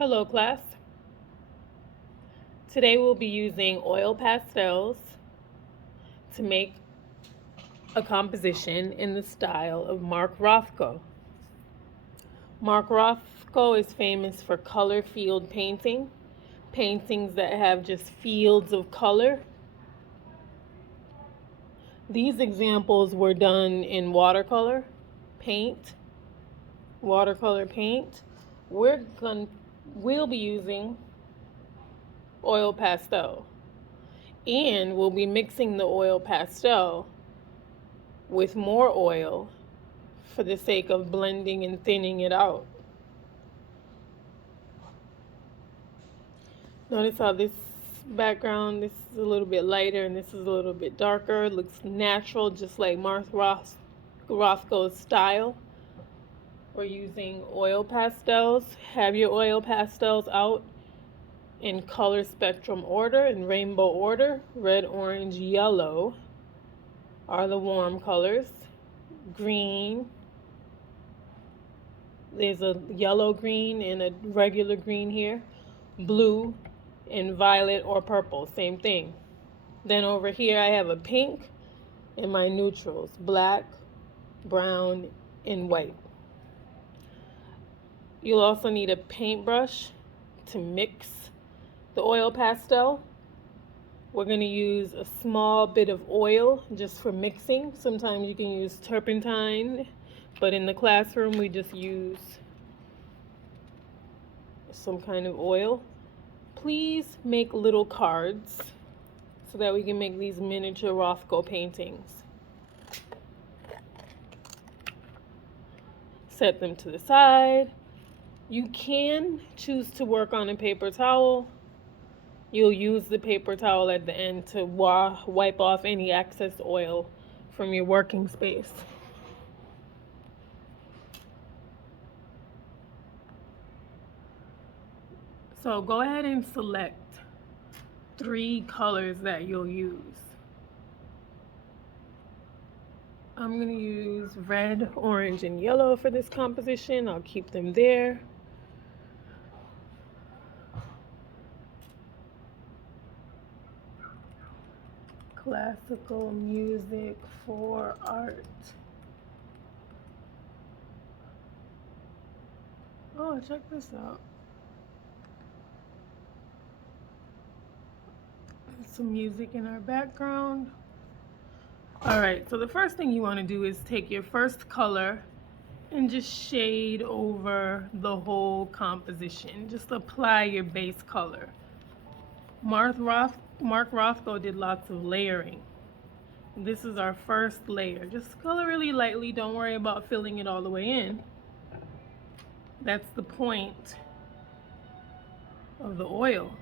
Hello class. Today we'll be using oil pastels to make a composition in the style of Mark Rothko. Mark Rothko is famous for color field painting, paintings that have just fields of color. These examples were done in watercolor paint. We'll be using oil pastel. And we'll be mixing the oil pastel with more oil for the sake of blending and thinning it out. Notice how this background, this is a little bit lighter and this is a little bit darker. It looks natural, just like Mark Rothko's style. We're using oil pastels. Have your oil pastels out in color spectrum order, in rainbow order. Red, orange, yellow are the warm colors. Green, there's a yellow green and a regular green here. Blue and violet or purple, same thing. Then over here I have a pink and my neutrals, black, brown, and white. You'll also need a paintbrush to mix the oil pastel. We're going to use a small bit of oil just for mixing. Sometimes you can use turpentine, but in the classroom we just use some kind of oil. Please make little cards so that we can make these miniature Rothko paintings. Set them to the side. You can choose to work on a paper towel. You'll use the paper towel at the end to wipe off any excess oil from your working space. So go ahead and select 3 colors that you'll use. I'm going to use red, orange, and yellow for this composition. I'll keep them there. Classical music for art. Oh, check this out. Some music in our background. Alright, so the first thing you want to do is take your first color and just shade over the whole composition. Just apply your base color. Mark Rothko did lots of layering. This is our first layer. Just color really lightly. Don't worry about filling it all the way in. That's the point of the oil.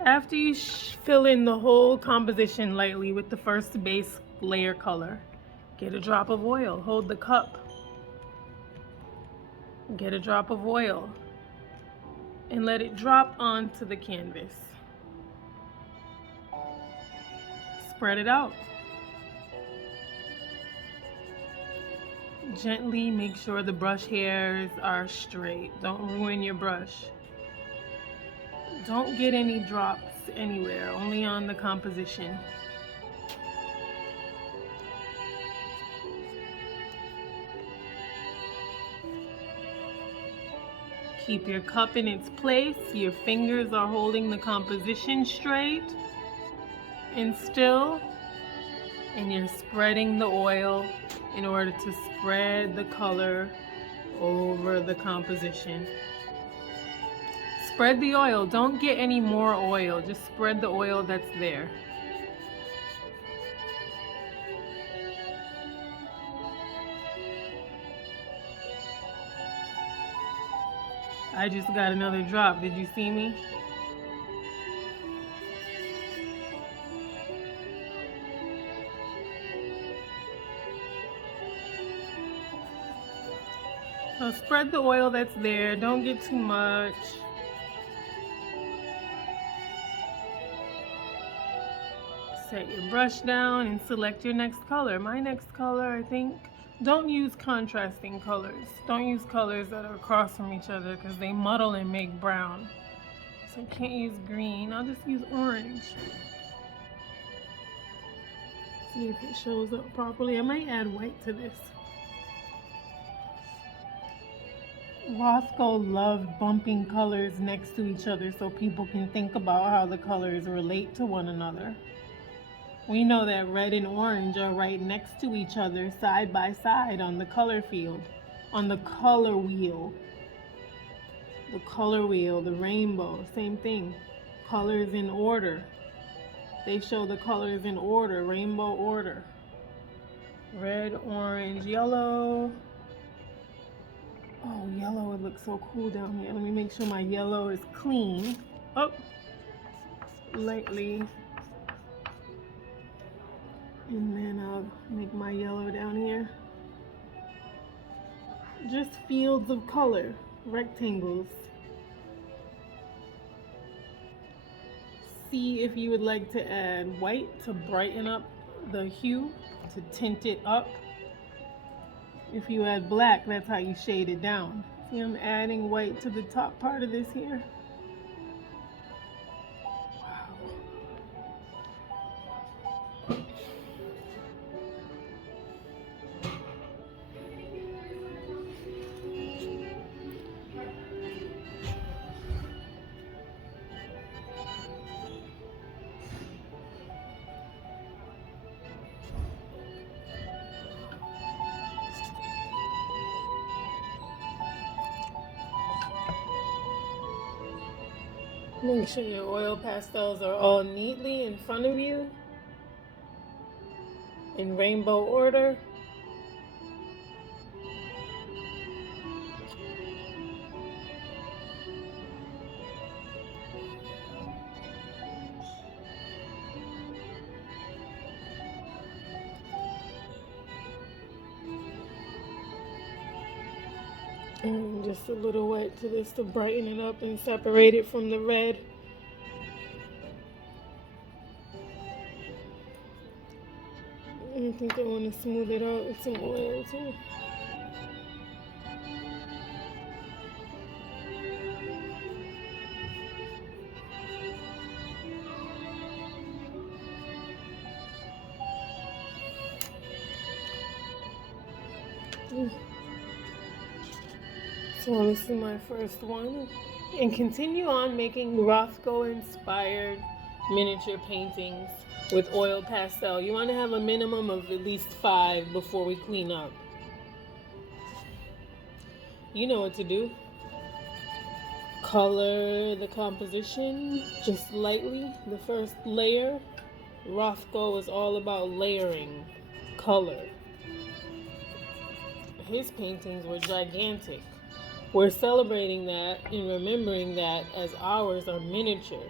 After you fill in the whole composition lightly with the first base layer color, get a drop of oil. Hold the cup. Get a drop of oil and let it drop onto the canvas. Spread it out. Gently make sure the brush hairs are straight. Don't ruin your brush. Don't get any drops anywhere, only on the composition. Keep your cup in its place. Your fingers are holding the composition straight and still. And you're spreading the oil in order to spread the color over the composition. Spread the oil. Don't get any more oil. Just spread the oil that's there. I just got another drop. Did you see me? So spread the oil that's there. Don't get too much. Set your brush down and select your next color. My next color, I think, Don't use contrasting colors. Don't use colors that are across from each other because they muddle and make brown. So I can't use green. I'll just use orange. See if it shows up properly. I might add white to this. Rothko loved bumping colors next to each other so people can think about how the colors relate to one another. We know that red and orange are right next to each other, side by side on the color field, on the color wheel. The color wheel, the rainbow, same thing. Colors in order. They show the colors in order, rainbow order. Red, orange, yellow. Oh, yellow, it looks so cool down here. Let me make sure my yellow is clean. Oh, lightly. And then I'll make my yellow down here. Just fields of color, rectangles. See if you would like to add white to brighten up the hue, to tint it up. If you add black, that's how you shade it down. See, I'm adding white to the top part of this here. Make sure your oil pastels are all neatly in front of you in rainbow order. And just a little white to this to brighten it up and separate it from the red. I think I want to smooth it out with some oil too. So this is my first one. And continue on making Rothko inspired miniature paintings with oil pastel. You want to have a minimum of at least 5 before we clean up. You know what to do. Color the composition just lightly. The first layer. Rothko is all about layering color. His paintings were gigantic. We're celebrating that and remembering that as ours are miniature.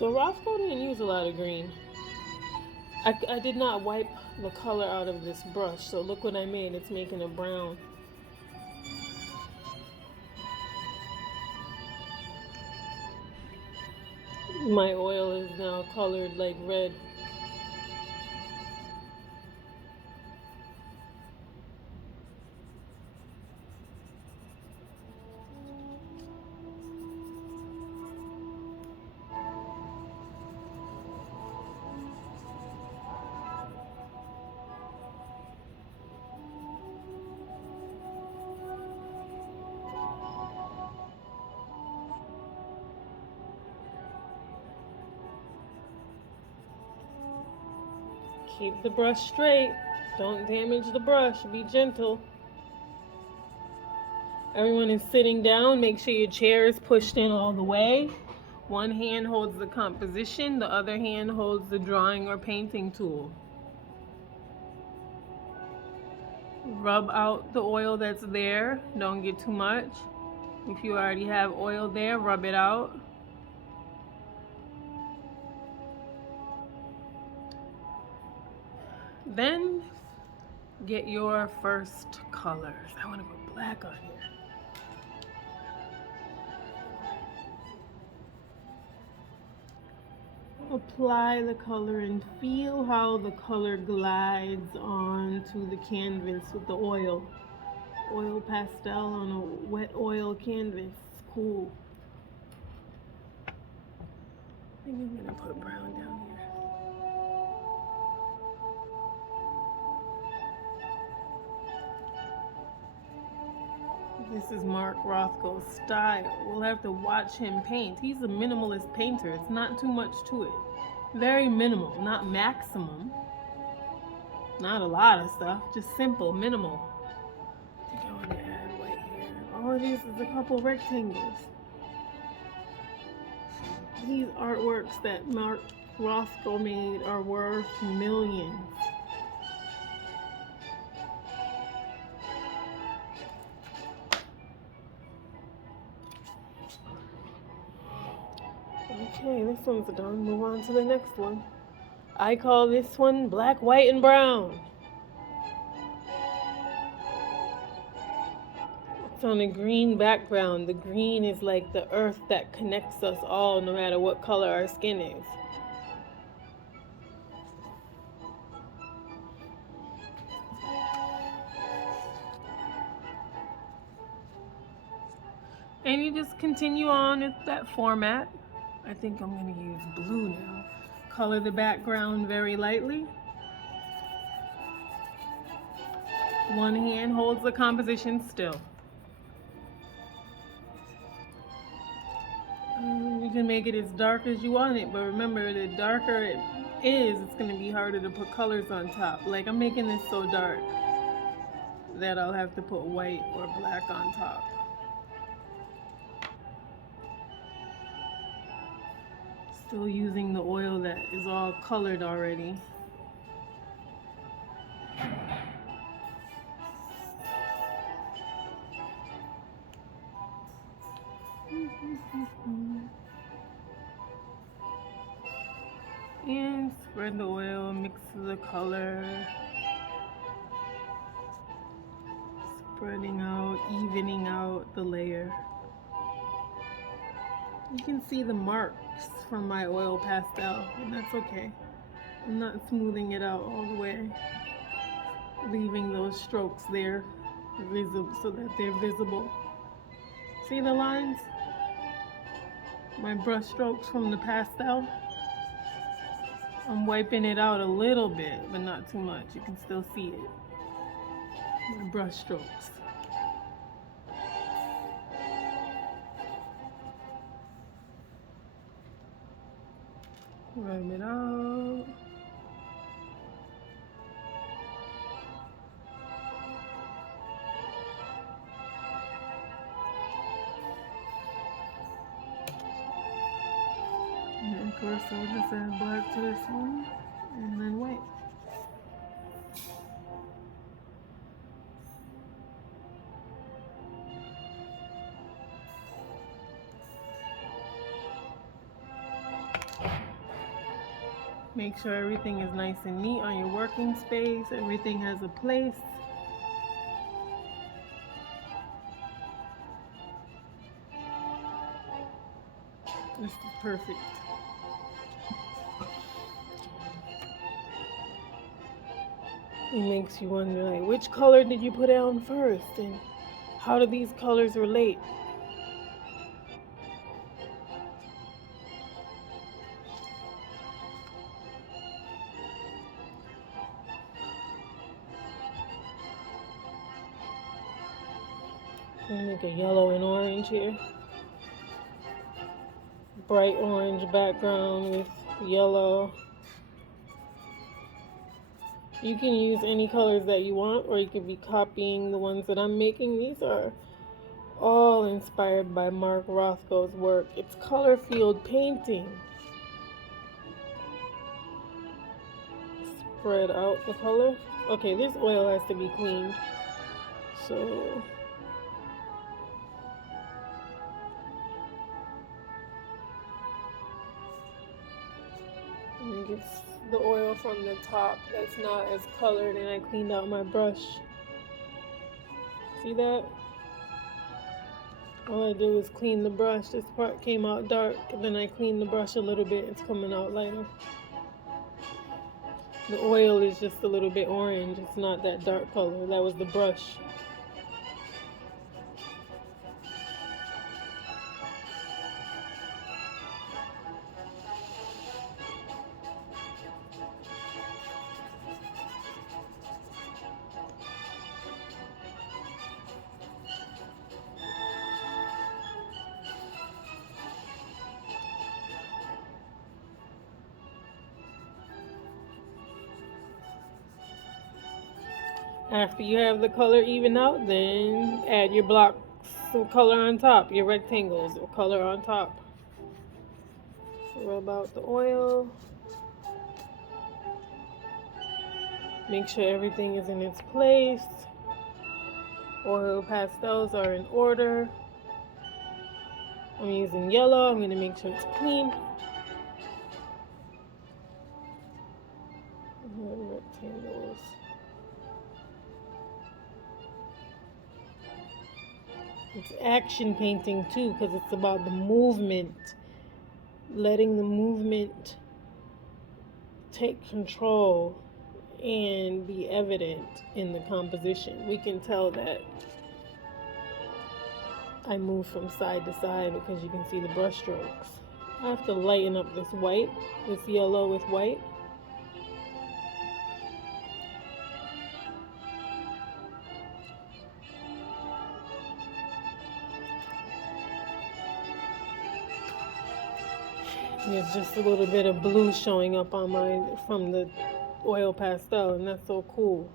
So Rothko didn't use a lot of green. I did not wipe the color out of this brush, so look what I made. It's making a brown. My oil is now colored like red. Keep the brush straight. Don't damage the brush. Be gentle. Everyone is sitting down. Make sure your chair is pushed in all the way. One hand holds the composition. The other hand holds the drawing or painting tool. Rub out the oil that's there. Don't get too much. If you already have oil there, rub it out. Then get your first colors. I want to put black on here. apply the color and feel how the color glides onto the canvas with the oil. Oil pastel on a wet oil canvas. Cool. I think I'm gonna put brown down here. This is Mark Rothko's style. We'll have to watch him paint. He's a minimalist painter. It's not too much to it. Very minimal, not maximum. Not a lot of stuff, just simple, minimal. I think I want to add white here. All it is a couple rectangles. These artworks that Mark Rothko made are worth millions. Okay, this one's done. Move on to the next one. I call this one black, white, and brown. It's on a green background. The green is like the earth that connects us all, no matter what color our skin is. And you just continue on with that format. I think I'm going to use blue now. Color the background very lightly. One hand holds the composition still. You can make it as dark as you want it, but remember, the darker it is, it's going to be harder to put colors on top. Like, I'm making this so dark that I'll have to put white or black on top. Still using the oil that is all colored already. And spread the oil, mix the color. Spreading out, evening out the layer. You can see the marks from my oil pastel, and that's okay. I'm not smoothing it out all the way, leaving those strokes there visible so that they're visible. See the lines? My brush strokes from the pastel. I'm wiping it out a little bit, but not too much. You can still see it. My brush strokes. Rub it out. And of course, I'll just add black to this one, and then white. Make sure everything is nice and neat on your working space. Everything has a place. This is perfect. It makes you wonder, like, which color did you put on first, and how do these colors relate? I'll make a yellow and orange here. Bright orange background with yellow. You can use any colors that you want, or you could be copying the ones that I'm making. These are all inspired by Mark Rothko's work. It's color field painting. Spread out the color. Okay, this oil has to be cleaned. So I'm gonna get the oil from the top that's not as colored, and I cleaned out my brush. See that? All I do is clean the brush. This part came out dark, and then I clean the brush a little bit. It's coming out lighter. The oil is just a little bit orange. It's not that dark color. That was the brush. After you have the color even out, then add your blocks of color on top, your rectangles of color on top. Rub out the oil. Make sure everything is in its place. Oil pastels are in order. I'm using yellow. I'm going to make sure it's clean. Rectangles. It's action painting too, because it's about the movement, letting the movement take control and be evident in the composition. We can tell that I move from side to side because you can see the brush strokes. I have to lighten up this white, this yellow with white. There's just a little bit of blue showing up on mine from the oil pastel, and that's so cool.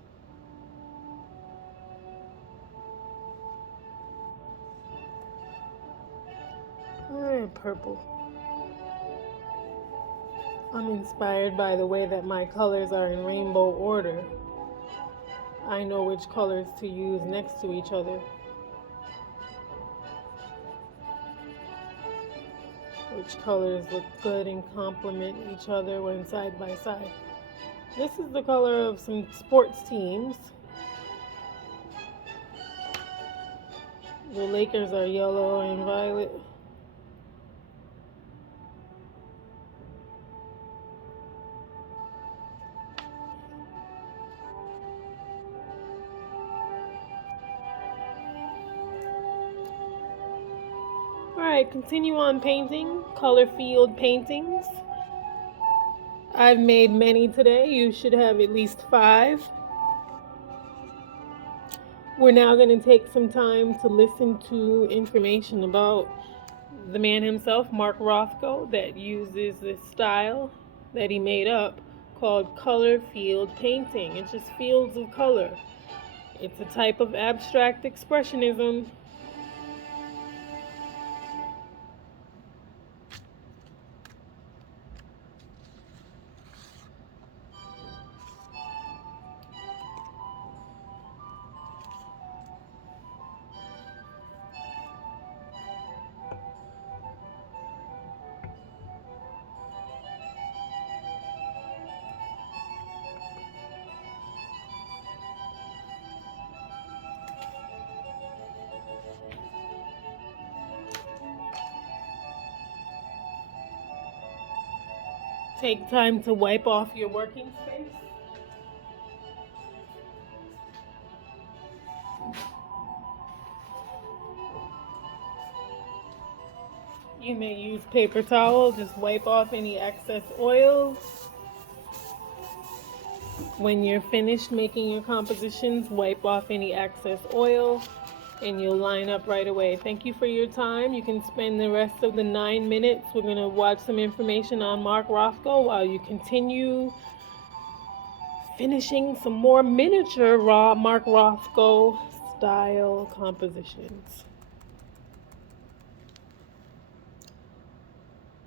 Alright, purple. I'm inspired by the way that my colors are in rainbow order. I know which colors to use next to each other. Which colors look good and complement each other when side by side. This is the color of some sports teams. The Lakers are yellow and violet. Alright, continue on painting, color field paintings. I've made many today. You should have at least 5. We're now going to take some time to listen to information about the man himself, Mark Rothko, that uses this style that he made up called color field painting. It's just fields of color. It's a type of abstract expressionism. Take time to wipe off your working space. You may use paper towel, just wipe off any excess oil. When you're finished making your compositions, wipe off any excess oil and you'll line up right away. Thank you for your time. You can spend the rest of the 9 minutes. We're going to watch some information on Mark Rothko while you continue finishing some more miniature Mark Rothko style compositions.